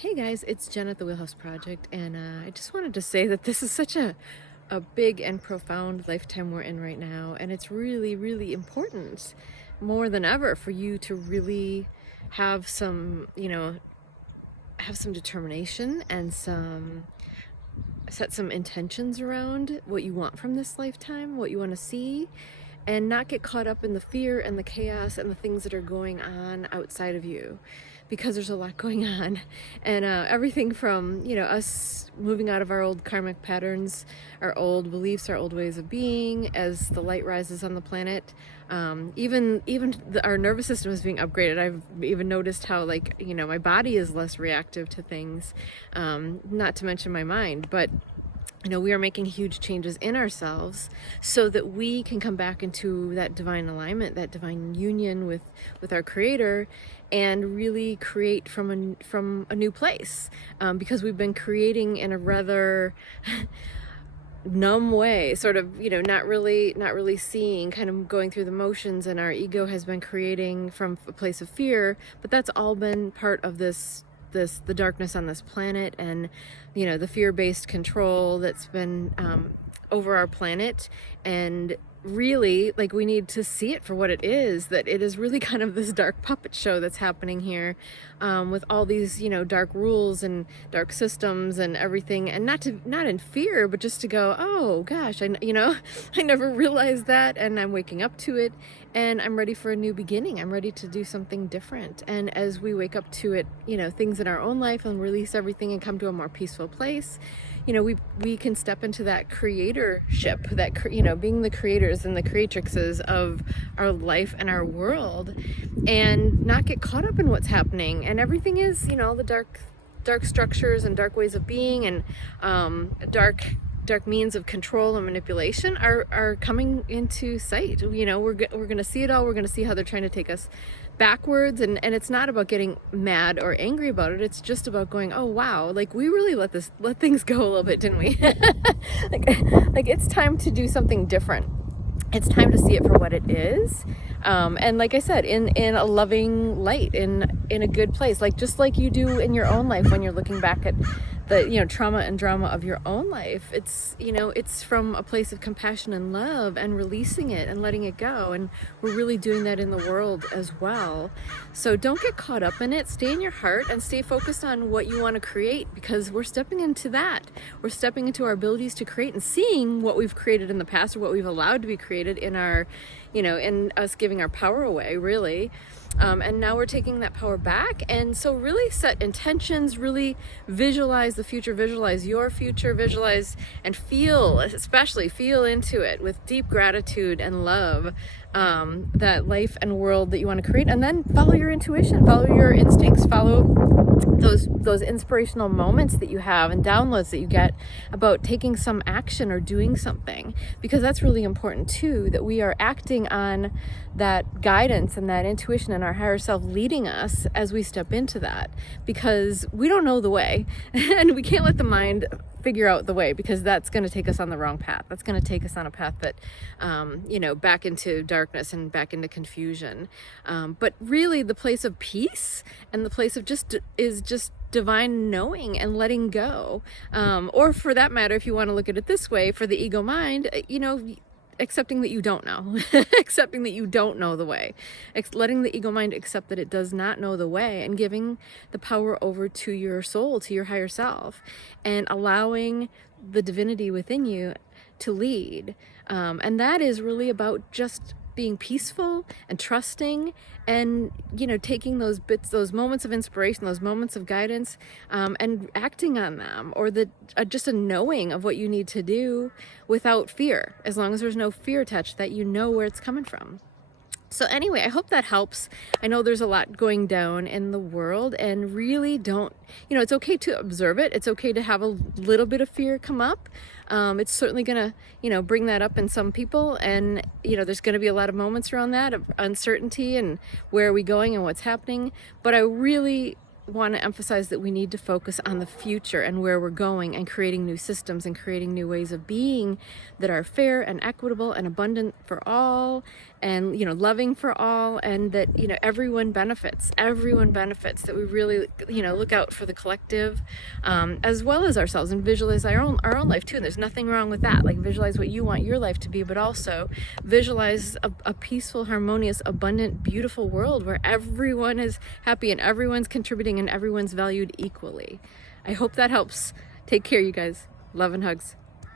Hey guys, it's Jen at the Wheelhouse Project, and I just wanted to say that this is such a big and profound lifetime we're in right now, and it's really, really important more than ever for you to really have some, have some determination and set some intentions around what you want from this lifetime, what you want to see, and not get caught up in the fear and the chaos and the things that are going on outside of you, because there's a lot going on. And everything from us moving out of our old karmic patterns, our old beliefs, our old ways of being as the light rises on the planet. Our nervous system is being upgraded. I've even noticed how my body is less reactive to things, not to mention my mind. But we are making huge changes in ourselves so that we can come back into that divine alignment, that divine union with our Creator, and really create from a new place, because we've been creating in a rather numb way, sort of, not really seeing, kind of going through the motions, and our ego has been creating from a place of fear. But that's all been part of the darkness on this planet, and the fear-based control that's been over our planet. And really, we need to see it for what it is, that it is really kind of this dark puppet show that's happening here, with all these dark rules and dark systems and everything. And not in fear, but just to go, oh gosh, I never realized that, and I'm waking up to it, and I'm ready for a new beginning. I'm ready to do something different. And as we wake up to it, things in our own life, and release everything and come to a more peaceful place, we can step into that creatorship, that being the creators and the creatrixes of our life and our world, and not get caught up in what's happening. And everything is, the dark structures and dark ways of being, and dark means of control and manipulation are coming into sight. We're going to see it all. We're going to see how they're trying to take us backwards, and it's not about getting mad or angry about it. It's just about going, oh wow, we really let things go a little bit, didn't we? like it's time to do something different. It's time to see it for what it is, and like I said, in a loving light, in a good place, just like you do in your own life when you're looking back at the trauma and drama of your own life. It's it's from a place of compassion and love, and releasing it and letting it go. And we're really doing that in the world as well. So don't get caught up in it. Stay in your heart and stay focused on what you want to create, because we're stepping into that. We're stepping into our abilities to create, and seeing what we've created in the past, or what we've allowed to be created in our, in us giving our power away, really. And now we're taking that power back. And so really set intentions, really visualize the future, visualize your future, visualize and especially feel into it with deep gratitude and love, that life and world that you want to create. And then follow your intuition, follow your instincts, follow those inspirational moments that you have and downloads that you get about taking some action or doing something, because that's really important too, that we are acting on that guidance and that intuition and our higher self leading us as we step into that, because we don't know the way and we can't let the mind figure out the way, because that's going to take us on the wrong path. That's going to take us on a path that back into darkness and back into confusion. But really the place of peace and the place of just divine knowing and letting go, or for that matter, if you want to look at it this way, for the ego mind, accepting that you don't know, accepting that you don't know the way, letting the ego mind accept that it does not know the way, and giving the power over to your soul, to your higher self, and allowing the divinity within you to lead. And that is really about just being peaceful and trusting, and taking those moments of inspiration, those moments of guidance, and acting on them, or just a knowing of what you need to do without fear, as long as there's no fear attached, that you know where it's coming from. So anyway, I hope that helps. I know there's a lot going down in the world, and really don't, it's okay to observe it. It's okay to have a little bit of fear come up. It's certainly gonna, bring that up in some people, and, there's gonna be a lot of moments around that, of uncertainty and where are we going and what's happening. But I really want to emphasize that we need to focus on the future and where we're going, and creating new systems and creating new ways of being that are fair and equitable and abundant for all, and loving for all, and that everyone benefits, that we really look out for the collective, as well as ourselves, and visualize our own life too. And there's nothing wrong with that. Like, visualize what you want your life to be, but also visualize a peaceful, harmonious, abundant, beautiful world where everyone is happy and everyone's contributing and everyone's valued equally. I hope that helps. Take care, you guys. Love and hugs.